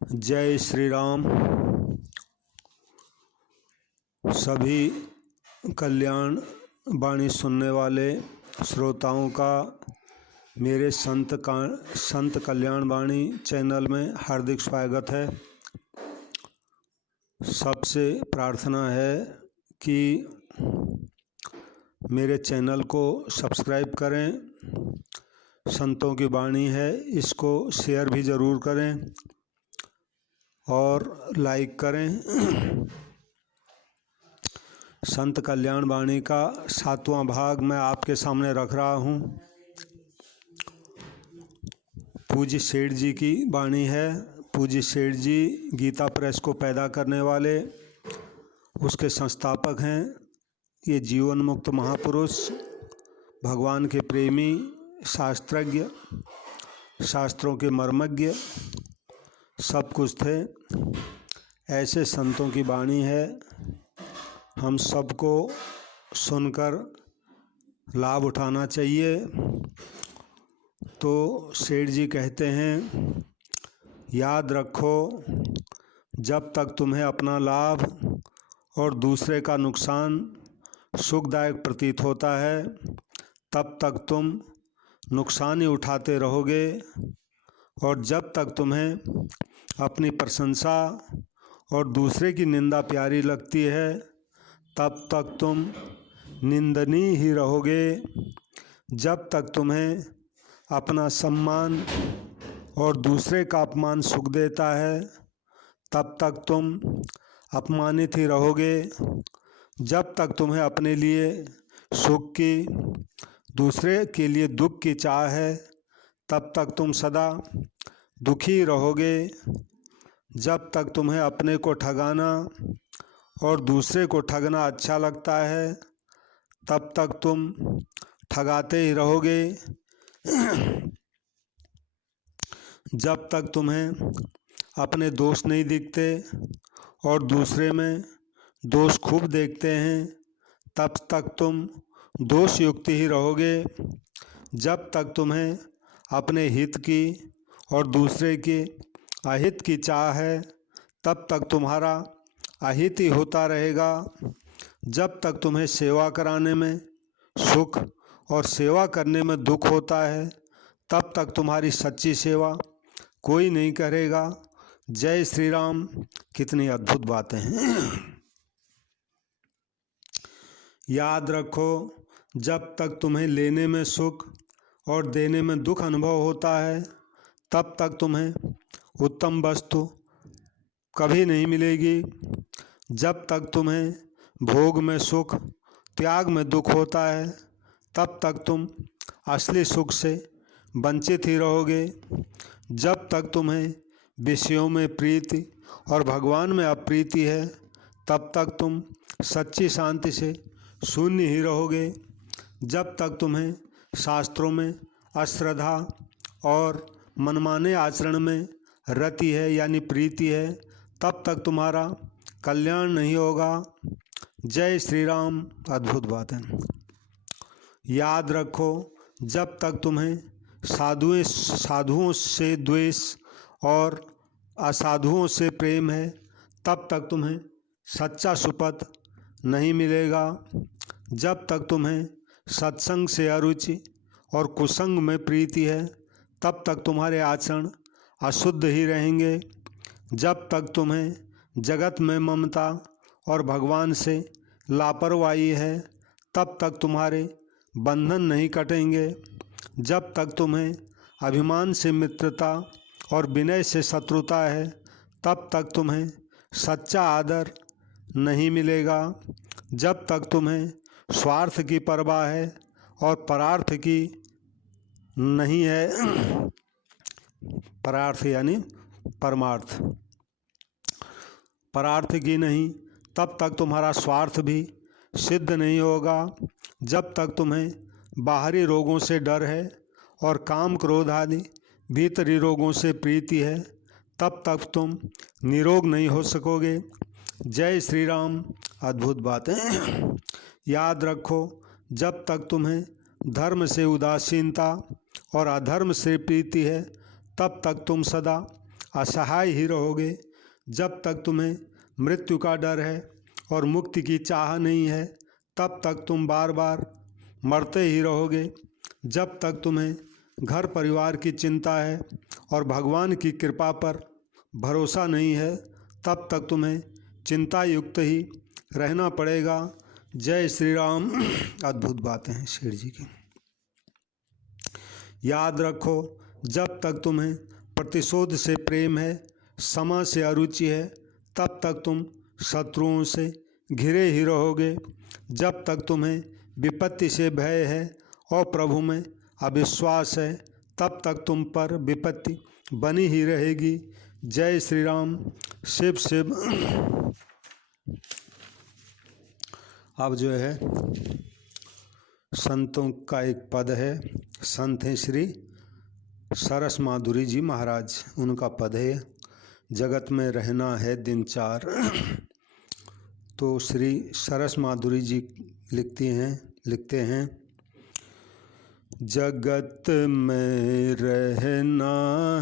जय श्री राम। सभी कल्याण वाणी सुनने वाले श्रोताओं का मेरे संत कल्याण वाणी चैनल में हार्दिक स्वागत है। सबसे प्रार्थना है कि मेरे चैनल को सब्सक्राइब करें। संतों की वाणी है, इसको शेयर भी ज़रूर करें और लाइक करें। संत कल्याण वाणी का 7वां भाग मैं आपके सामने रख रहा हूँ। पूज्य सेठ जी की वाणी है। पूज्य सेठ जी गीता प्रेस को पैदा करने वाले, उसके संस्थापक हैं। ये जीवन मुक्त महापुरुष, भगवान के प्रेमी, शास्त्रज्ञ, शास्त्रों के मर्मज्ञ, सब कुछ थे। ऐसे संतों की वाणी है, हम सबको सुनकर लाभ उठाना चाहिए। तो सेठ जी कहते हैं, याद रखो, जब तक तुम्हें अपना लाभ और दूसरे का नुकसान सुखदायक प्रतीत होता है, तब तक तुम नुकसान ही उठाते रहोगे। और जब तक तुम्हें अपनी प्रशंसा और दूसरे की निंदा प्यारी लगती है, तब तक तुम निंदनीय ही रहोगे। जब तक तुम्हें अपना सम्मान और दूसरे का अपमान सुख देता है, तब तक तुम अपमानित ही रहोगे। जब तक तुम्हें अपने लिए सुख की, दूसरे के लिए दुख की चाह है, तब तक तुम सदा दुखी रहोगे। जब तक तुम्हें अपने को ठगाना और दूसरे को ठगना अच्छा लगता है, तब तक तुम ठगाते ही रहोगे। जब तक तुम्हें अपने दोष नहीं दिखते और दूसरे में दोष खूब देखते हैं, तब तक तुम दोष युक्त ही रहोगे। जब तक तुम्हें अपने हित की और दूसरे के अहित की चाह है, तब तक तुम्हारा अहित ही होता रहेगा। जब तक तुम्हें सेवा कराने में सुख और सेवा करने में दुख होता है, तब तक तुम्हारी सच्ची सेवा कोई नहीं करेगा। जय श्री राम। कितनी अद्भुत बातें हैं। याद रखो, जब तक तुम्हें लेने में सुख और देने में दुख अनुभव होता है, तब तक तुम्हें उत्तम वस्तु कभी नहीं मिलेगी। जब तक तुम्हें भोग में सुख, त्याग में दुख होता है, तब तक तुम असली सुख से वंचित ही रहोगे। जब तक तुम्हें विषयों में प्रीति और भगवान में अप्रीति है, तब तक तुम सच्ची शांति से शून्य ही रहोगे। जब तक तुम्हें शास्त्रों में अश्रद्धा और मनमाने आचरण में रति है यानी प्रीति है, तब तक तुम्हारा कल्याण नहीं होगा। जय श्री राम। अद्भुत बात है। याद रखो, जब तक तुम्हें साधुओं से द्वेष और असाधुओं से प्रेम है, तब तक तुम्हें सच्चा सुपथ नहीं मिलेगा। जब तक तुम्हें सत्संग से अरुचि और कुसंग में प्रीति है, तब तक तुम्हारे आचरण अशुद्ध ही रहेंगे। जब तक तुम्हें जगत में ममता और भगवान से लापरवाही है, तब तक तुम्हारे बंधन नहीं कटेंगे। जब तक तुम्हें अभिमान से मित्रता और विनय से शत्रुता है, तब तक तुम्हें सच्चा आदर नहीं मिलेगा। जब तक तुम्हें स्वार्थ की परवाह है और परार्थ की नहीं है, परार्थ यानी परमार्थ, परार्थ की नहीं, तब तक तुम्हारा स्वार्थ भी सिद्ध नहीं होगा। जब तक तुम्हें बाहरी रोगों से डर है और काम क्रोध आदि भीतरी रोगों से प्रीति है, तब तक तुम निरोग नहीं हो सकोगे। जय श्री राम। अद्भुत बात है। याद रखो, जब तक तुम्हें धर्म से उदासीनता और अधर्म से प्रीति है, तब तक तुम सदा असहाय ही रहोगे। जब तक तुम्हें मृत्यु का डर है और मुक्ति की चाह नहीं है, तब तक तुम बार बार मरते ही रहोगे। जब तक तुम्हें घर परिवार की चिंता है और भगवान की कृपा पर भरोसा नहीं है, तब तक तुम्हें चिंता युक्त ही रहना पड़ेगा। जय श्री राम। अद्भुत बातें हैं शेर जी की। याद रखो, जब तक तुम्हें प्रतिशोध से प्रेम है, समा से अरुचि है, तब तक तुम शत्रुओं से घिरे ही रहोगे। जब तक तुम्हें विपत्ति से भय है और प्रभु में अविश्वास है, तब तक तुम पर विपत्ति बनी ही रहेगी। जय श्री राम। शिव शिव। अब जो है संतों का एक पद है। संत हैं श्री सरस माधुरी जी महाराज, उनका पद है, जगत में रहना है दिन चार। तो श्री सरस माधुरी जी लिखते हैं, जगत में रहना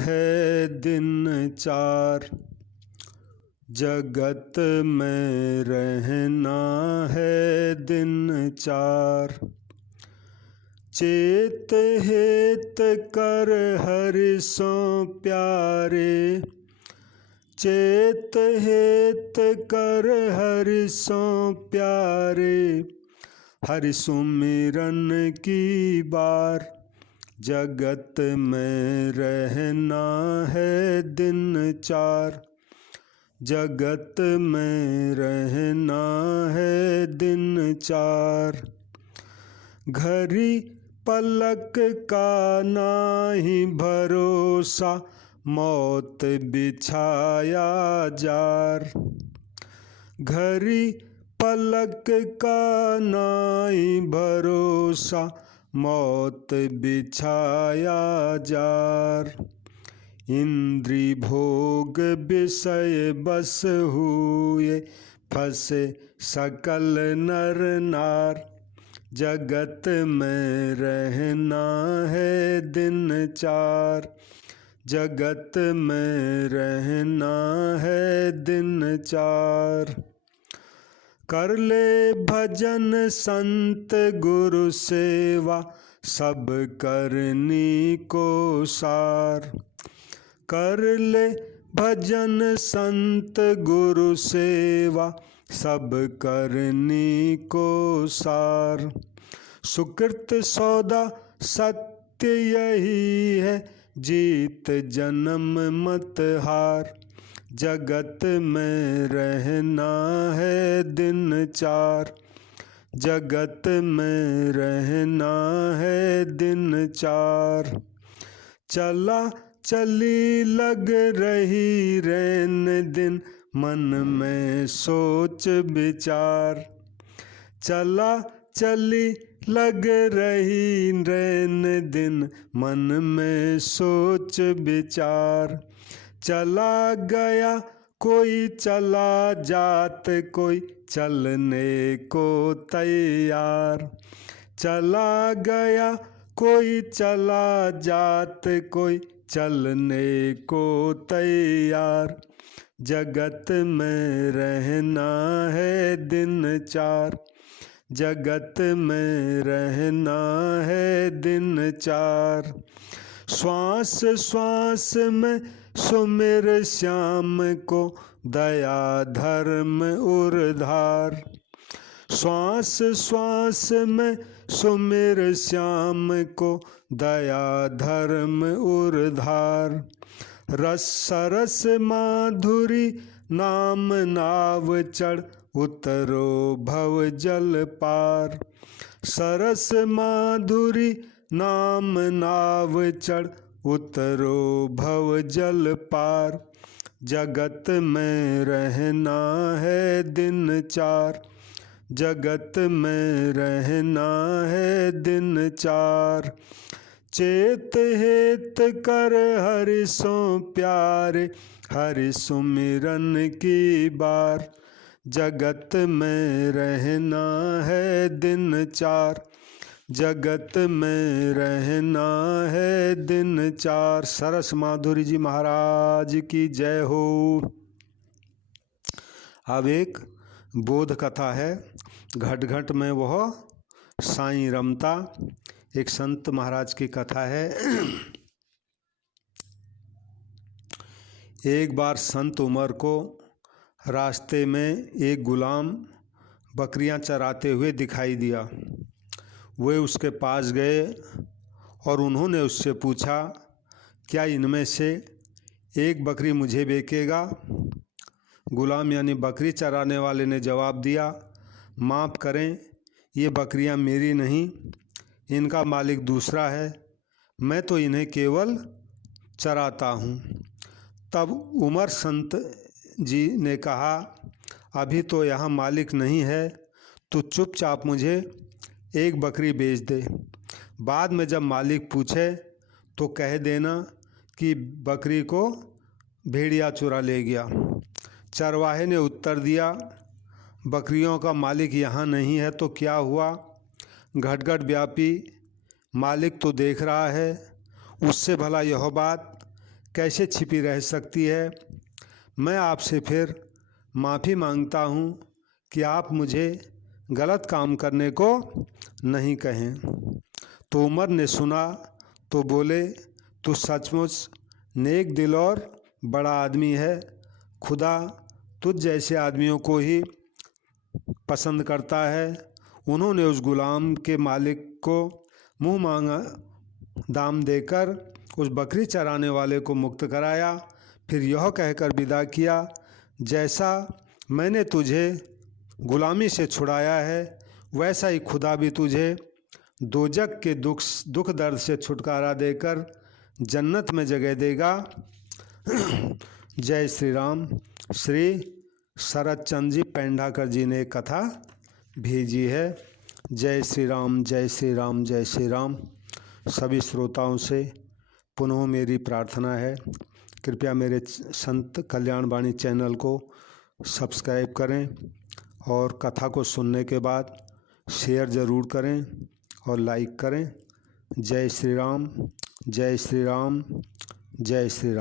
है दिन चार, जगत में रहना है दिन चार, चेत हेत कर हरि सो प्यारे, चेत हेत कर हरि सो प्यारे, हरि सुमिरन की बार, जगत में रहना है दिन चार, जगत में रहना है दिन चार, घड़ी पलक का नाही भरोसा, मौत बिछाया जार, घड़ी पलक का नाही भरोसा, मौत बिछाया जार, इंद्री भोग विषय बस हुए, फंसे सकल नर नार, जगत में रहना है दिन चार, जगत में रहना है दिन चार, कर ले भजन संत गुरु सेवा, सब करनी को सार, कर ले भजन संत गुरु सेवा, सब करनी को सार, सुकृत सौदा सत्य यही है, जीत जन्म मत हार, जगत में रहना है दिन चार, जगत में रहना है दिन चार, चला चली लग रही रैन दिन, मन में सोच विचार, चला चली लग रही रैन दिन, मन में सोच विचार, चला गया कोई चला जात, कोई चलने को तैयार, चला गया कोई चला जात, कोई चलने को तैयार, जगत में रहना है दिन चार, जगत में रहना है दिन चार, श्वास श्वास में सुमिर श्याम को, दया धर्म उर्धार, श्वास श्वास में सुमिर श्याम को, दया धर्म उर्धार, रस सरस माधुरी नाम नाव चढ़, उतरो भव जल पार, सरस माधुरी नाम नाव चढ़, उतरो भव जल पार, जगत में रहना है दिन चार, जगत में रहना है दिन चार, चेत हेत कर हरि सो प्यारे, हरि सुमिरन की बार, जगत में रहना है दिन चार, जगत में रहना है दिन चार। सरस माधुरी जी महाराज की जय हो। अब एक बोध कथा है। घट घट में वह साईं रमता, एक संत महाराज की कथा है। एक बार संत उमर को रास्ते में एक गुलाम बकरियां चराते हुए दिखाई दिया। वे उसके पास गए और उन्होंने उससे पूछा, क्या इनमें से एक बकरी मुझे बेचेगा? गुलाम यानी बकरी चराने वाले ने जवाब दिया, माफ़ करें, ये बकरियां मेरी नहीं, इनका मालिक दूसरा है, मैं तो इन्हें केवल चराता हूँ। तब उमर संत जी ने कहा, अभी तो यहाँ मालिक नहीं है, तो चुपचाप मुझे एक बकरी बेच दे। बाद में जब मालिक पूछे तो कह देना कि बकरी को भेड़िया चुरा ले गया। चरवाहे ने उत्तर दिया, बकरियों का मालिक यहाँ नहीं है तो क्या हुआ? घट-घट व्यापी मालिक तो देख रहा है, उससे भला यह बात कैसे छिपी रह सकती है? मैं आपसे फिर माफ़ी मांगता हूँ कि आप मुझे गलत काम करने को नहीं कहें। तो उमर ने सुना तो बोले, तू सचमुच नेक दिल और बड़ा आदमी है, खुदा तुझ जैसे आदमियों को ही पसंद करता है। उन्होंने उस गुलाम के मालिक को मुँह मांगा दाम देकर उस बकरी चराने वाले को मुक्त कराया। फिर यह कहकर विदा किया, जैसा मैंने तुझे गुलामी से छुड़ाया है, वैसा ही खुदा भी तुझे दोजक के दुख दर्द से छुटकारा देकर जन्नत में जगह देगा। जय श्री राम। श्री शरद चंद्र जी पेंढाकर जी ने एक कथा भेजी है। जय श्री राम, जय श्री राम, जय श्री राम। सभी श्रोताओं से पुनः मेरी प्रार्थना है, कृपया मेरे संत कल्याण वाणी चैनल को सब्सक्राइब करें और कथा को सुनने के बाद शेयर ज़रूर करें और लाइक करें। जय श्री राम, जय श्री राम, जय श्री राम।